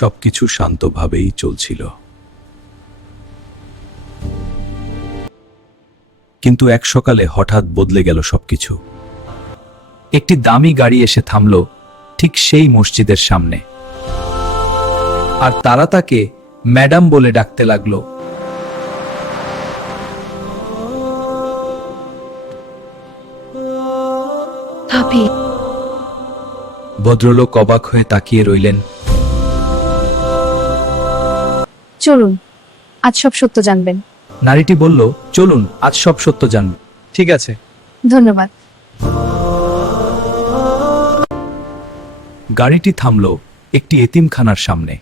সবকিছু শান্তভাবেই চলছিল। কিন্তু এক সকালে হঠাৎ বদলে গেল সবকিছু। একটি দামি গাড়ি এসে থামল ঠিক সেই মসজিদের সামনে, আর তারা তাকে ম্যাডাম বলে ডাকতে লাগলো। ভাবি, ভদ্রলোক অবাক হয়ে তাকিয়ে রইলেন। চলুন, আজ সব সত্য জানবেন। নারীটি বলল, চলুন, আজ সব সত্য জানব। ঠিক আছে। ধন্যবাদ। গাড়িটি থামল একটি এতিমখানার সামনে।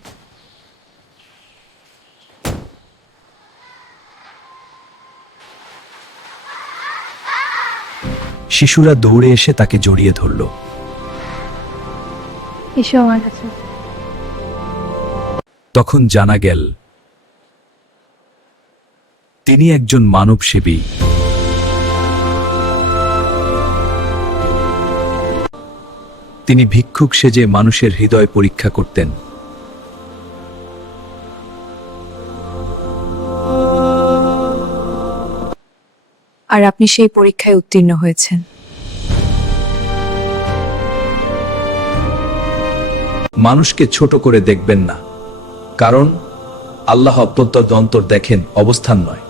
শিশুরা দৌড়ে এসে তাকে জড়িয়ে ধরল। এসো আমার কাছে। তখন জানা গেল তিনি একজন মানবসেবী। তিনি ভিক্ষুক সেজে মানুষের হৃদয় পরীক্ষা করতেন। আর আপনি সেই পরীক্ষায় উত্তীর্ণ হয়েছেন। মানুষকে ছোট করে দেখবেন না, কারণ আল্লাহ অত্যন্ত অন্তর দেখেন, অবস্থান নয়।